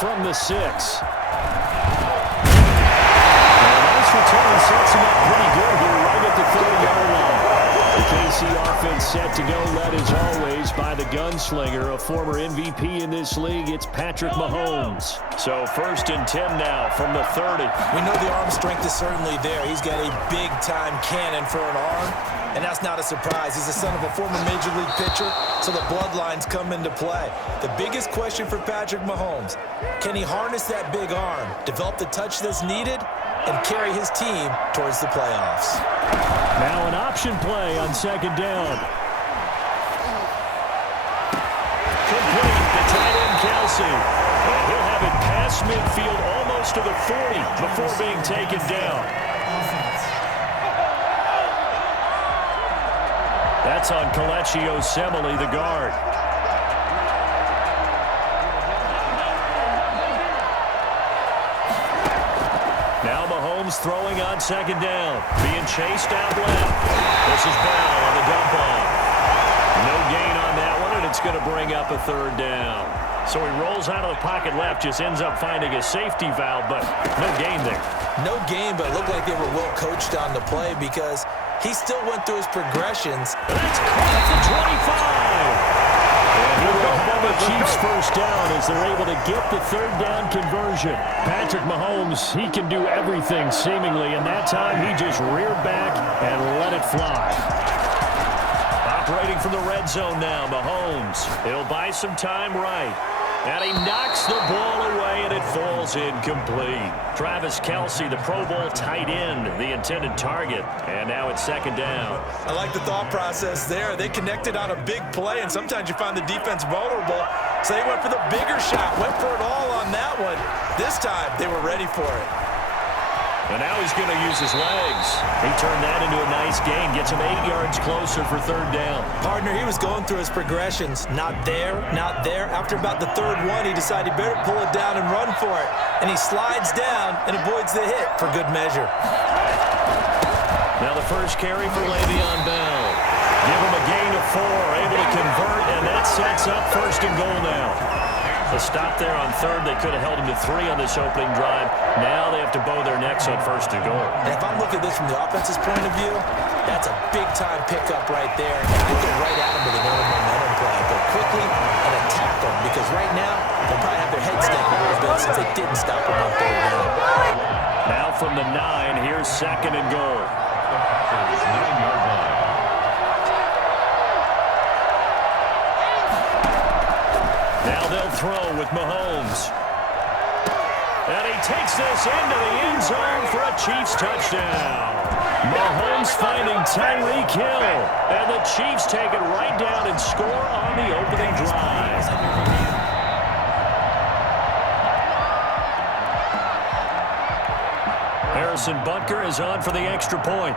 from the 6. Nice return sets him up pretty good here right at the 30-yard line. The KC offense set to go, led as always by the gunslinger, a former MVP in this league. It's Patrick Mahomes. So 1st and 10 now from the 30. We know the arm strength is certainly there. He's got a big-time cannon for an arm, and that's not a surprise. He's the son of a former Major League pitcher, so the bloodlines come into play. The biggest question for Patrick Mahomes, can he harness that big arm, develop the touch that's needed, and carry his team towards the playoffs? Now an option play on 2nd down. Complete to tight end Kelsey. And he'll have it past midfield almost to the 40 before being taken down. That's on Kelechi Osemele, the guard. Now Mahomes throwing on 2nd down. Being chased out left. This is Bell on the dump off. No gain on that one, and it's going to bring up a 3rd down. So he rolls out of the pocket left, just ends up finding a safety valve, but no gain there. No gain, but it looked like they were well coached on the play because he still went through his progressions. That's caught at the 25. And here will have the Chiefs 1st down as they're able to get the 3rd down conversion. Patrick Mahomes, he can do everything seemingly, and that time he just reared back and let it fly. Operating from the red zone now, Mahomes. It'll buy some time right. And he knocks the ball away, and it falls incomplete. Travis Kelce, the Pro Bowl tight end, the intended target. And now it's 2nd down. I like the thought process there. They connected on a big play, and sometimes you find the defense vulnerable. So they went for the bigger shot, went for it all on that one. This time, they were ready for it. And now he's going to use his legs. He turned that into a nice gain, gets him 8 yards closer for 3rd down. Partner, he was going through his progressions. Not there, not there. After about the 3rd one, he decided he better pull it down and run for it. And he slides down and avoids the hit for good measure. Now the first carry for Le'Veon Bell. Give him a gain of 4, able to convert, and that sets up 1st and goal now. A stop there on 3rd. They could have held him to 3 on this opening drive. Now they have to bow their necks on 1st and goal. And if I'm looking at this from the offense's point of view, that's a big-time pickup right there. And we'll get right at him with another momentum play. Go quickly and attack them, because right now they'll probably have their heads down a little bit since they didn't stop him on 3rd down. Now from the 9, here's 2nd and goal. Now they'll throw with Mahomes. And he takes this into the end zone for a Chiefs touchdown. Mahomes finding Tyreek Hill. And the Chiefs take it right down and score on the opening drive. Harrison Butker is on for the extra point.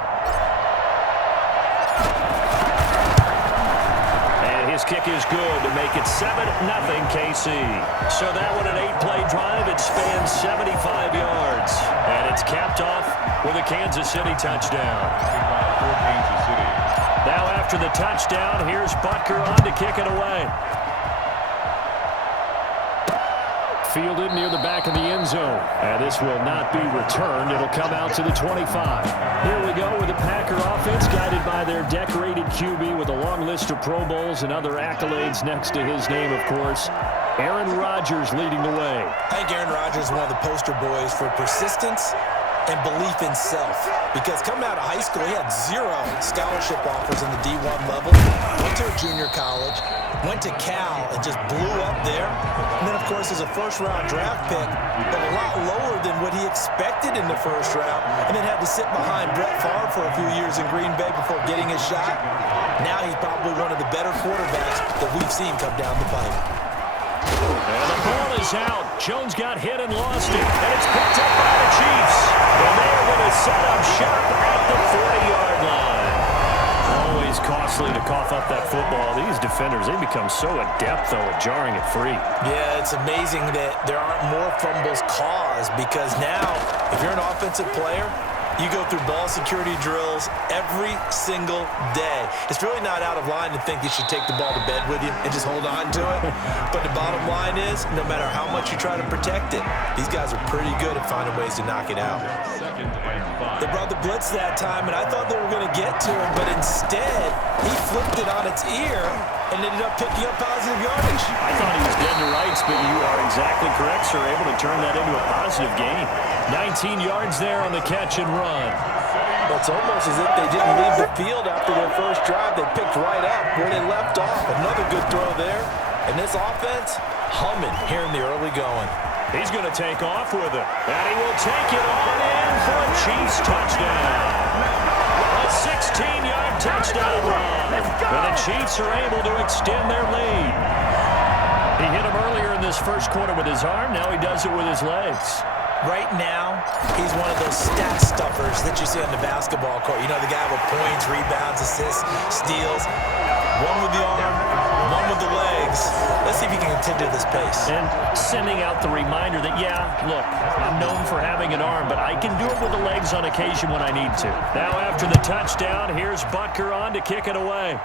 His kick is good to make it 7-0 KC. So that one an 8-play drive. It spans 75 yards. And it's capped off with a Kansas City touchdown. Now after the touchdown, here's Butker on to kick it away. Fielded near the back of the end zone. And this will not be returned. It'll come out to the 25. Here we go with the Packer offense guided by their decorated QB with a long list of Pro Bowls and other accolades next to his name, of course. Aaron Rodgers leading the way. I think Aaron Rodgers is one of the poster boys for persistence and belief in self. Because coming out of high school, he had 0 scholarship offers in the D1 level. Went to a junior college. Went to Cal and just blew up there. And then, of course, as a first-round draft pick, but a lot lower than what he expected in the first round. And then had to sit behind Brett Favre for a few years in Green Bay before getting his shot. Now he's probably one of the better quarterbacks that we've seen come down the pipe. And the ball is out. Jones got hit and lost it. And it's picked up by the Chiefs. And they're going to set up shop at the 40-yard line. Always costly to cough up that football. These defenders, they become so adept, though, at jarring it free. Yeah, it's amazing that there aren't more fumbles caused, because now, if you're an offensive player, You go through ball security drills every single day. It's really not out of line to think you should take the ball to bed with you and just hold on to it. But the bottom line is, no matter how much you try to protect it, these guys are pretty good at finding ways to knock it out. They brought the blitz that time, and I thought they were going to get to him, but instead, he flipped it on its ear and ended up picking up positive yardage. I thought he was dead to rights, but you are exactly correct, sir. Able to turn that into a positive gain. 19 yards there on the catch and run. Well, it's almost as if they didn't leave the field after their first drive. They picked right up where they left off. Another good throw there. And this offense, humming here in the early going. He's going to take off with it. And he will take it on in for a Chiefs touchdown. A 16-yard touchdown run. And the Chiefs are able to extend their lead. He hit him earlier in this first quarter with his arm. Now he does it with his legs. Right now, he's one of those stat stuffers that you see on the basketball court. You know, the guy with points, rebounds, assists, steals. One with the arm, one with the legs. Let's see if he can continue this pace. And sending out the reminder that, yeah, look, I'm known for having an arm, but I can do it with the legs on occasion when I need to. Now after the touchdown, here's Butker on to kick it away.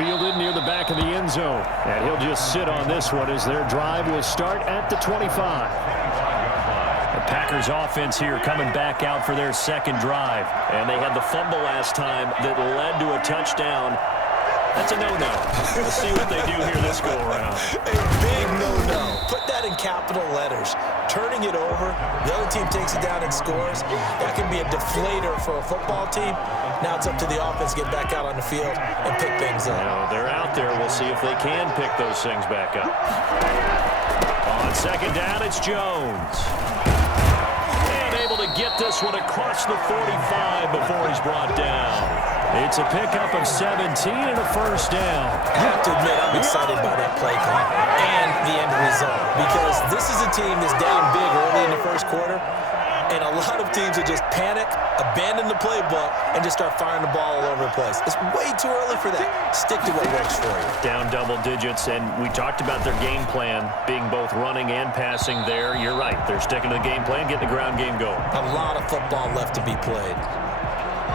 Fielded near the back of the end zone. And he'll just sit on this one as their drive will start at the 25. The Packers offense here coming back out for their second drive. And they had the fumble last time that led to a touchdown. That's a no-no. Let's see what they do here this go-around. A big no-no. Put that in capital letters. Turning it over, the other team takes it down and scores. That can be a deflator for a football team. Now it's up to the offense to get back out on the field and pick things up. Now they're out there. We'll see if they can pick those things back up. On second down, it's Jones. And able to get this one across the 45 before he's brought down. It's a pickup of 17 and a first down. I have to admit, I'm excited by that play call and the end result because this is a team that's down big early in the first quarter, and a lot of teams will just panic, abandon the playbook, and just start firing the ball all over the place. It's way too early for that. Stick to what works for you. Down double digits, and we talked about their game plan being both running and passing there. You're right. They're sticking to the game plan, getting the ground game going. A lot of football left to be played.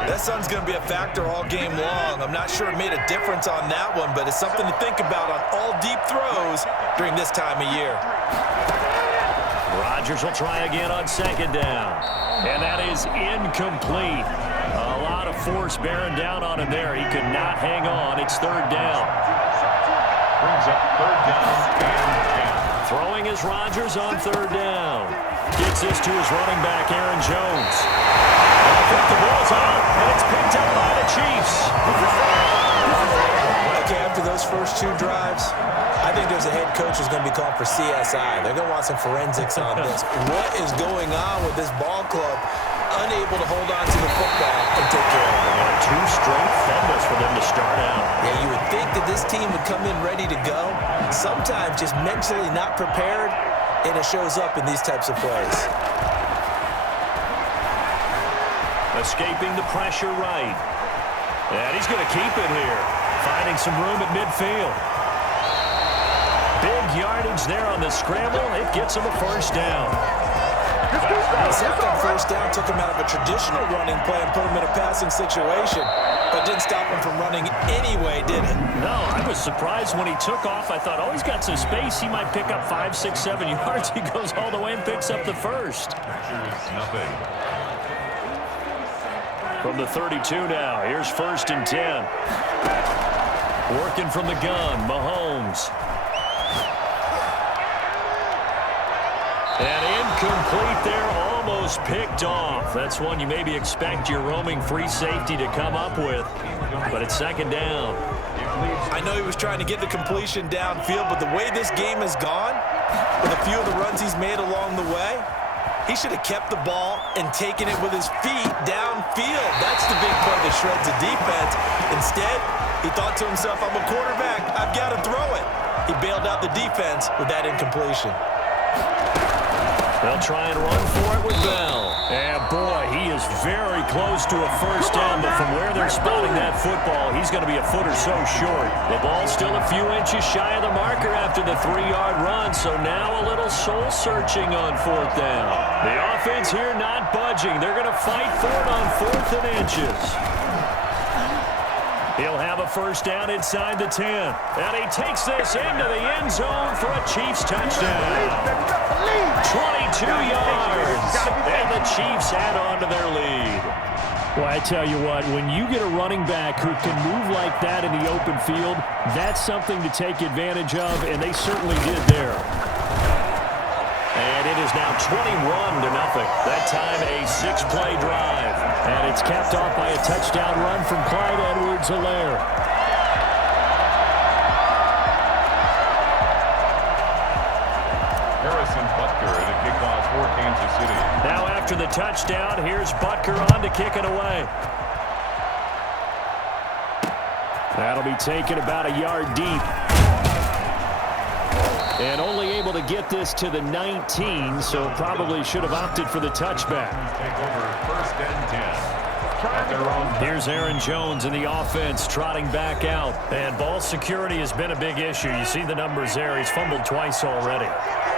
That sun's going to be a factor all game long. I'm not sure it made a difference on that one, but it's something to think about on all deep throws during this time of year. Rodgers will try again on second down. And that is incomplete. A lot of force bearing down on him there. He could not hang on. It's third down. Brings up third down and 10. Throwing is Rodgers on third down. Gets this to his running back, Aaron Jones. The ball's out, and it's picked up by the Chiefs. Okay, after those first two drives, I think there's a head coach who's going to be called for CSI. They're going to want some forensics on this. What is going on with this ball club? Unable to hold on to the football and take care of it. Two straight fumbles for them to start out. Yeah, you would think that this team would come in ready to go. Sometimes just mentally not prepared, and it shows up in these types of plays. Escaping the pressure right. And he's going to keep it here. Finding some room at midfield. Big yardage there on the scramble. It gets him a first down. Second first down took him out of a traditional running play and put him in a passing situation. But didn't stop him from running anyway, did it? No, I was surprised when he took off. I thought, oh, he's got some space. He might pick up 5, 6, 7 yards. He goes all the way and picks up the first. Nothing. From the 32 now, here's first and 10. Working from the gun, Mahomes. And incomplete there, almost picked off. That's one you maybe expect your roaming free safety to come up with. But it's second down. I know he was trying to get the completion downfield, but the way this game has gone, with a few of the runs he's made along the way, he should have kept the ball and taken it with his feet downfield. That's the big play that shreds the defense. Instead, he thought to himself, I'm a quarterback. I've got to throw it. He bailed out the defense with that incompletion. They'll try and run for it with Bell. And boy, he is very close to a first down, but from where they're spotting that football, he's going to be a foot or so short. The ball's still a few inches shy of the marker after the 3-yard run, so now a little soul-searching on fourth down. The offense here not budging. They're going to fight for it on 4th and inches. He'll have a first down inside the 10. And he takes this into the end zone for a Chiefs touchdown. 22 yards. And the Chiefs add on to their lead. Well, I tell you what, when you get a running back who can move like that in the open field, that's something to take advantage of, and they certainly did there. And it is now 21-0. That time a 6-play drive. And it's capped off by a touchdown run from Clyde Edwards-Helaire. Harrison Butker to kick off for Kansas City. Now after the touchdown, here's Butker on to kick it away. That'll be taken about a yard deep. And only able to get this to the 19, so probably should have opted for the touchback. Take over 1st and 10. Here's Aaron Jones in the offense trotting back out. And ball security has been a big issue. You see the numbers there. He's fumbled twice already.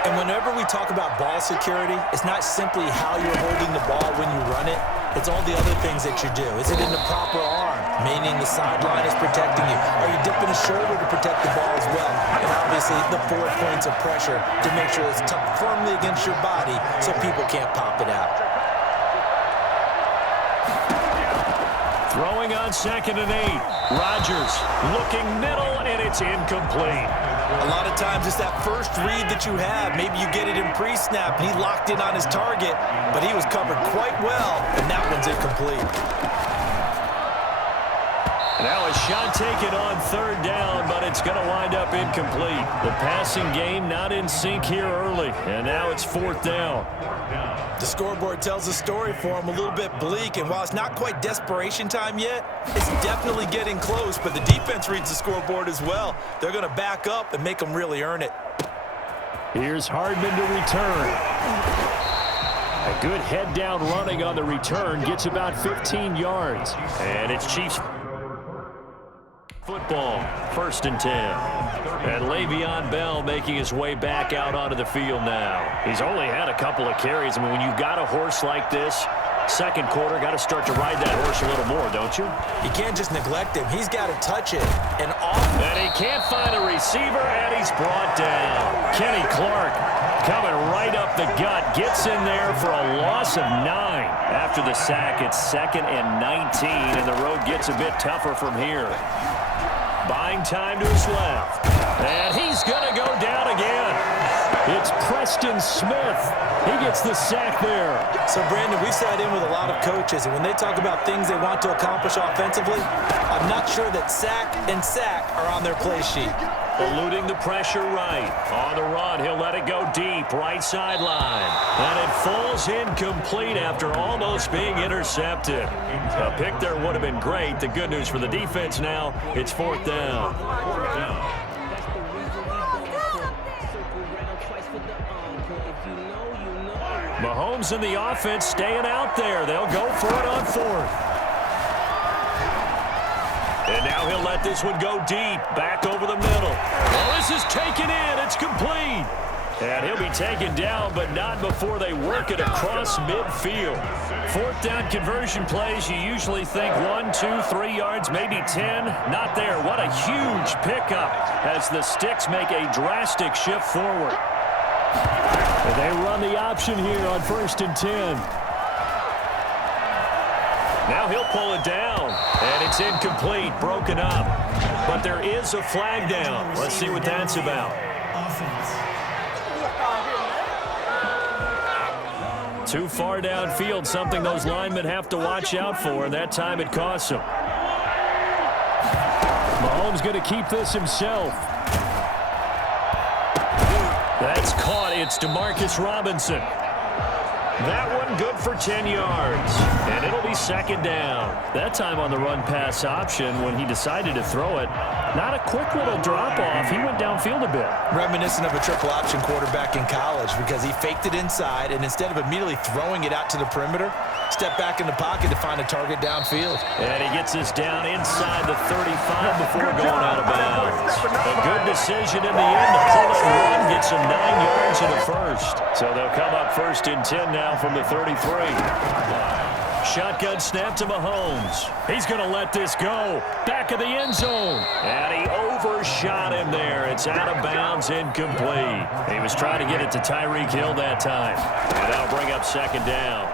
And whenever we talk about ball security, it's not simply how you're holding the ball when you run it. It's all the other things that you do. Is it in the proper arm? Meaning the sideline is protecting you. Are you dipping a shoulder to protect the ball as well? And obviously the 4 points of pressure to make sure it's tucked firmly against your body so people can't pop it out. Throwing on 2nd and 8. Rodgers looking middle, and it's incomplete. A lot of times it's that first read that you have. Maybe you get it in pre-snap, and he locked in on his target, but he was covered quite well, and that one's incomplete. Now a shot taken on 3rd down, but it's going to wind up incomplete. The passing game not in sync here early, and now it's 4th down. The scoreboard tells a story for him, a little bit bleak, and while it's not quite desperation time yet, it's definitely getting close, but the defense reads the scoreboard as well. They're going to back up and make them really earn it. Here's Hardman to return. A good head down running on the return, gets about 15 yards. And it's Chiefs football, 1st and 10. And Le'Veon Bell making his way back out onto the field now. He's only had a couple of carries. I mean, when you've got a horse like this, 2nd quarter, got to start to ride that horse a little more, don't you? You can't just neglect him. He's got to touch it. And he can't find a receiver, and he's brought down. Kenny Clark coming right up the gut, gets in there for a loss of 9. After the sack, it's 2nd and 19, and the road gets a bit tougher from here. Buying time to his left. And he's going to go down again. It's Preston Smith. He gets the sack there. So, Brandon, we sat in with a lot of coaches, and when they talk about things they want to accomplish offensively, I'm not sure that sack and sack are on their play sheet. Eluding the pressure right. On the run, he'll let it go deep, right sideline. And it falls incomplete after almost being intercepted. A pick there would have been great. The good news for the defense now, it's 4th down. Mahomes and the offense staying out there. They'll go for it on 4th. And now he'll let this one go deep, back over the middle. Well, this is taken in. It's complete. And he'll be taken down, but not before they work it across midfield. 4th down conversion plays, you usually think 1, 2, 3 yards, maybe 10. Not there. What a huge pickup as the Sticks make a drastic shift forward. And they run the option here on 1st and 10. Now he'll pull it down, and it's incomplete, broken up. But there is a flag down. Let's see what that's about. Too far downfield, something those linemen have to watch out for, and that time it costs them. Mahomes going to keep this himself. That's caught. It's Demarcus Robinson. That one good for 10 yards. And it'll be second down. That time on the run-pass option when he decided to throw it. Not a quick little drop-off. He went downfield a bit. Reminiscent of a triple option quarterback in college because he faked it inside, and instead of immediately throwing it out to the perimeter, stepped back in the pocket to find a target downfield. And he gets us down inside the 35 before going out of bounds. A good decision in the end to pull it and run, gets him 9 yards in the first. So they'll come up 1st and 10 now from the 33. Shotgun snap to Mahomes. He's going to let this go. Back of the end zone. And he overshot him there. It's out of bounds, incomplete. He was trying to get it to Tyreek Hill that time. And that'll bring up second down.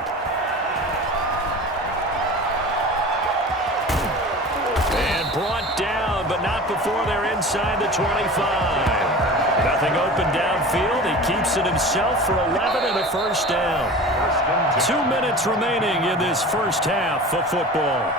And brought down, but not before they're inside the 25. Nothing open downfield. He keeps it himself for 11 and a first down. 2 minutes remaining in this first half of football.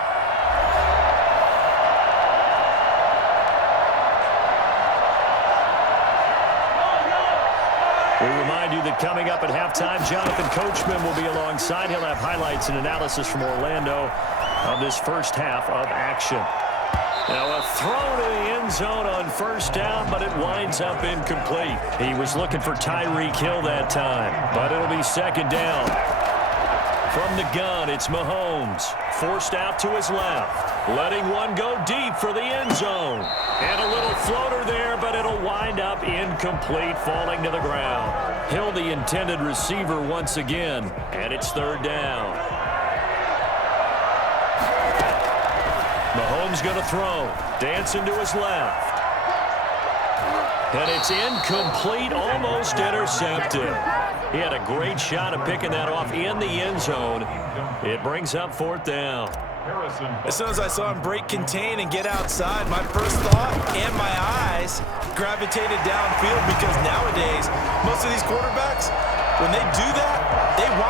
We remind you that coming up at halftime, Jonathan Coachman will be alongside. He'll have highlights and analysis from Orlando of this first half of action. Now a throw to the end zone on first down, but it winds up incomplete. He was looking for Tyreek Hill that time, but it'll be second down. From the gun, it's Mahomes. Forced out to his left. Letting one go deep for the end zone. And a little floater there, but it'll wind up incomplete, falling to the ground. Hill, the intended receiver once again, and it's third down. Mahomes going to throw. Dancing to his left. And it's incomplete, almost intercepted. He had a great shot at picking that off in the end zone. It brings up fourth down. As soon as I saw him break contain and get outside, my first thought and my eyes gravitated downfield because nowadays, most of these quarterbacks, when they do that, they want